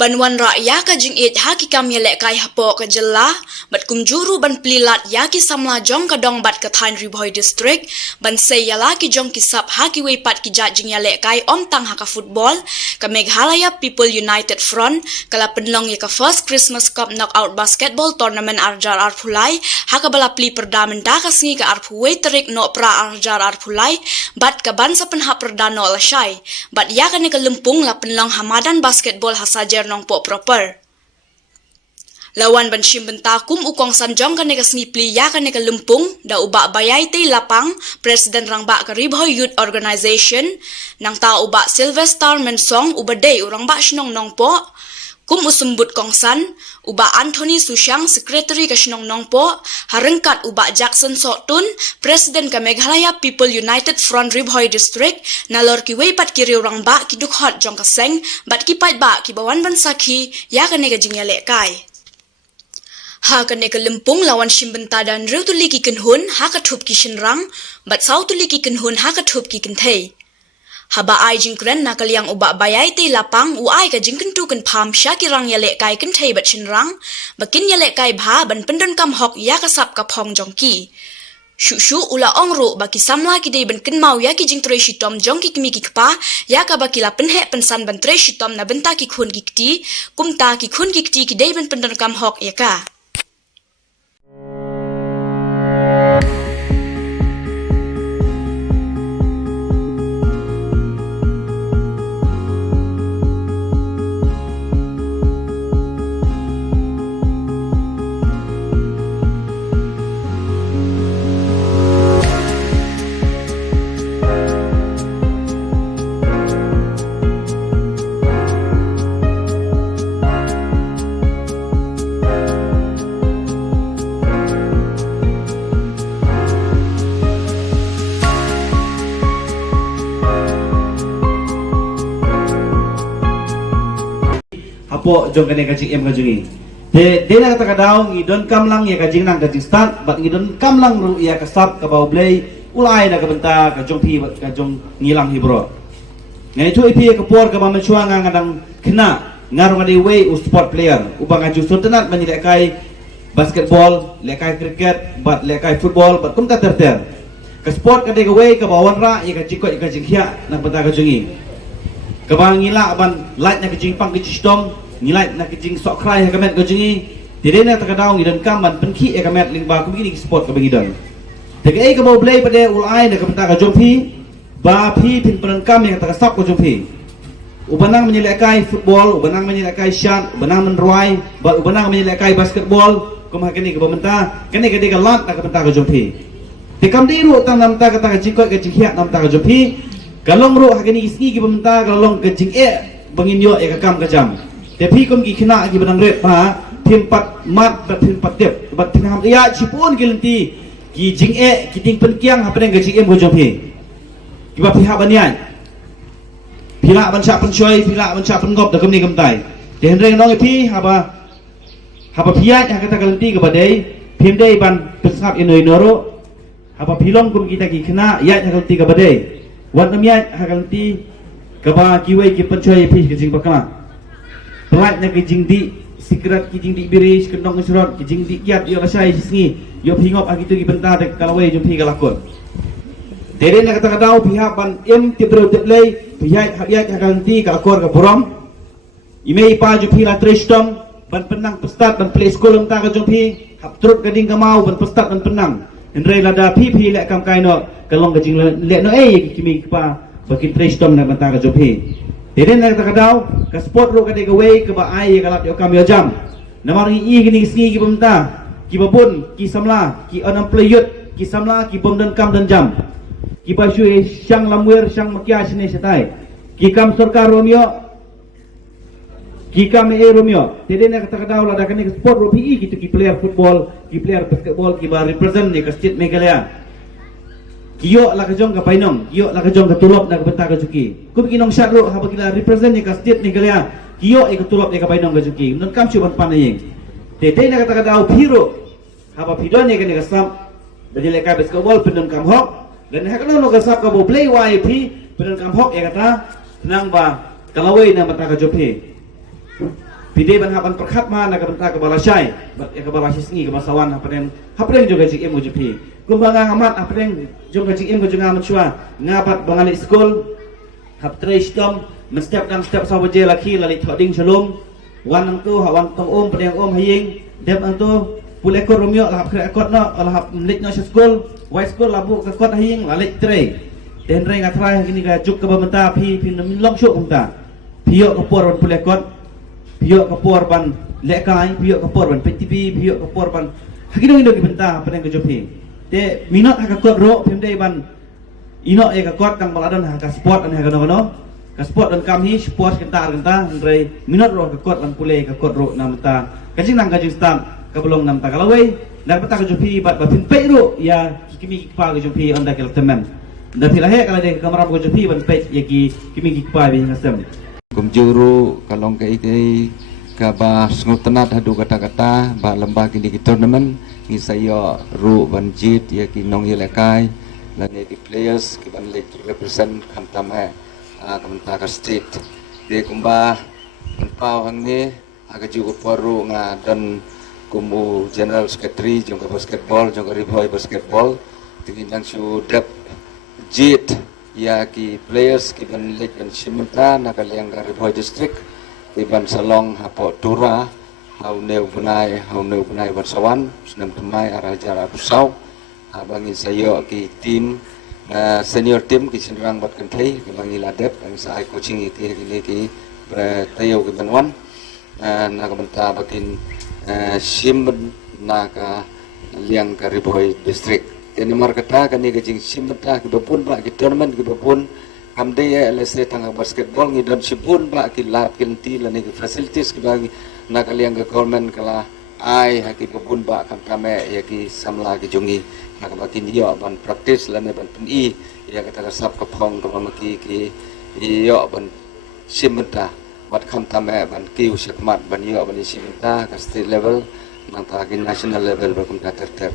Banwan raya ka jing it ha ki kam yelek kai hapo ka jela bat kum juru ban plilat ya ki samla jong ka dong bat ka Thain Ribhoi district ban sei yala ki jong ki sap ha ki wei pat ki ja jing yelek kai om tang ha ka football ka Meghalaya People United Front kala penlong ya ka first Christmas Cup knockout basketball tournament arjar arphulai ha ka bala pli perda menta ka singi ka arphuwei terik no pra arjar arphulai bat ka ban sa penha perda no la shai bat ya ka ne ka lempung la penlong hamadan basketball hasaja nong po proper. Lawan ban shim bentakum ukong sanjong ka nega snipli ya ka nega lumpung da uba bayay tay lapang President rangba ka Ribhoi Youth Organization nang ta uba Sylvester Mensong uba day urang ba shnong nong po kum usumbut kongsan uba Anthony Susyang Secretary ka shnong nong po harengkat uba Jackson Sotun President ka Meghalaya People United Front Ribhoi District nalor ki wei pat kiri urang ba ki dukhot jong ka seng bat ki pat ba ki bawan ban sakhi ya ka nega jingya le kai ha ka nega lempung lawan shimbenta dan ru tu li ki kenhun ha ka thup ki shinrang bat sau tu li ki kenhun ha ka thup ki kenthei haba ai jingkren na kaliang uba bayay te lapang u ai ka jingken tu kan pham sha ki rang yale kai kan thei bat chin rang bakin yale kai bha ban pendon kam hok ya ka sap ka phong jong ki shu ula ong ru baki samla ki dei ban ken mau ya ki jing tre shitom jong ki kimi ki kpa ya ka baki la penhe pensan ban tre shitom na benta ki khun ki kti kumta ki khun ki kti ki dei ban pendon kam hok ya ka Apo jong kene kajing em kajungi de na kata kadau ngidon kam lang ya kajing nang kajing start bat ngidon kam lang ru ya kasap ka bau blay ulai na ka benta ka jong pi ka jong ngilang hibro ngai tu ipi ka por ka ba menchuang ngadang kena ngarung ade way u sport player ubang aju sultanat menilai kai basketball lekai cricket bat lekai football bat kum ta terter ka sport ka de ka way ka bawan ra ya ka jikot ya ka jingkhia nang benta ka jungi ka ba ngila ban light na ka jing pang ki chistom nilai nak kijing sok krai hakamet ko jingi dire na takadaw ngidon kam ban penki hakamet lingba ko gini sport ka bangidon tege ai ka bo blay pade ulai na kamta ka jompi ba phi pin peran kam yang taka sak ko jompi ubanang menyelekai football ubanang menyelekai shot ubanang menruai ba ubanang menyelekai basketball ko makani ka bamenta kani ka de ka lat na kamta ka jompi te kam diru tang namta ka ta jikoi ka jikhia namta ka jompi kalong ro hakani isni ki bamenta kalong ka jing banginyo e ka kam ka jam tapi kom ki kena ki benang red pa timpat mat bat timpat tep bat tinam ya cipun ki lenti ki jing ki ting penkiang apa nang jing go jopi ki ba pihak banian pila ban cha penchoi pila ban cha pengop da kom ni kom tai den reng nong pi haba piat ha kata kalenti ke badai pim dei ban pesap inoi noro haba pilong kom kita ki kena ya ha kalenti ke badai wat namya ha kalenti ke ba ki wei ki penchoi pi ki jing bakala Pelat na kijing di sikrat kijing di biris kendong surat kijing di kiat yo kasai sisngi yo pingop agitu ki benta de kalawai jumpi kalakon. Tere na kata kadau pihak ban em tibro teplay pihak hakiat hakanti kalakor ka borom. Ime ipa jumpi la tristom ban penang pestat ban play school ta ka jumpi hap trut gading kamau ban pestat ban penang. Enrei lada pi lek kam kaino kalong kijing lek no kimi pa bakin tristom na benta ka jumpi. Jadi nak kata kadau ke sport ro kade gawe ke ba ai kalap yo kam yo jam namar i gini sngi ki bemta ki babun ki samla ki unemployed ki samla ki bom dan kam dan jam ki pasu syang lamwer syang makia sine setai ki kam sarkar romio ki kam romio jadi nak kata kadau la dakani ke sport ro pi gitu ki player football ki player basketball ki ba represent ni ke state Meghalaya kiyo la ka jong ka painong kiyo la ka jong ka tulop na ka benta ka juki ku bikinong shot ro haba kila represent ni ka state ni galya kiyo e ka tulop ni ka painong ka juki non kam chuban panayeng tete na ka daw piro haba pidon ni ka ni ka sam dali le ka basketball pendon kam hok dan ha ka no ka sap ka bo play YP pendon kam hok e kata nang ba kalaway na mata ka jupi Pide ban hapan perkhat ma na kabenta ka balasai bat ya ka balasai singi ka basawan hapen juga JM UJP kumbanga amat hapen jong ka JM ko junga machua ngapat bangali school hap tre stom mestep dan step sawaje laki lali thoding shalom wan ang tu hawan tong pedang haying dep ang tu pule ko romeo lahap kre akot no lahap lit no school wai school labu ka kot haying lali tre den re ngatrai kini ka juk ka bamenta pi min long syuk umta pio ka por pule kot pio ka por ban lekai pio ka por ban PTP pio ka por ban hakino indo ki benta pedang ka jopi te minot ha ka kot ro pemdei ban ino ka kot kang baladan ha ka sport an ha ka no ka sport dan kami sport kenta ndrei minot ro ka kot lan pule ka kot ro namta kajing nang kajing stam ka belong namta kalawai dan peta ka jopi bat pin pe ro ya kimi pa ka jopi anda kel temen da pilahe kala de kamera ka jopi ban pe ya ki kimi pa bi ngasem kumjuru kalong kai ka ba sngutanat hadu kata-kata ba lembah kini ki tournament ni sayo ru banjit ya ki nong yelekai lan di players ki ban le represent kamtam hai kamta ka state de kumba pau hang ni aga jugo poru nga dan kumu general secretary jong ka basketball jong ka riboy basketball tingin nang su dep jit ya ki players ki ban leg ban simenta na kaliang ka riboy district ki ban salong hapo tura hau neu bunai Warsawan senam temai arah jara pusau abangi sayo ki tim senior tim ki senrang bat kentai ki bangi ladep ang sai coaching iki ki tayo ki banwan na ka benta bakin simben na ka liang ka riboy district ini markata kani gajing simbenta ki bapun ba ki tournament ki bapun kamde ya LSA tangga basketball ngi dan sibun ba ki lap kinti lani ki facilities ki bagi na kaliang ka government kala ai haki bapun ba kam kame ya ki samla ki jungi na ka bakin yo ban practice lani ban pni ya kata ka sap ka phong ka maki ki yo ban simbenta wat kam tame ban ki usakmat ban yo ban simbenta ka state level nang ta ki national level ba kum ka ter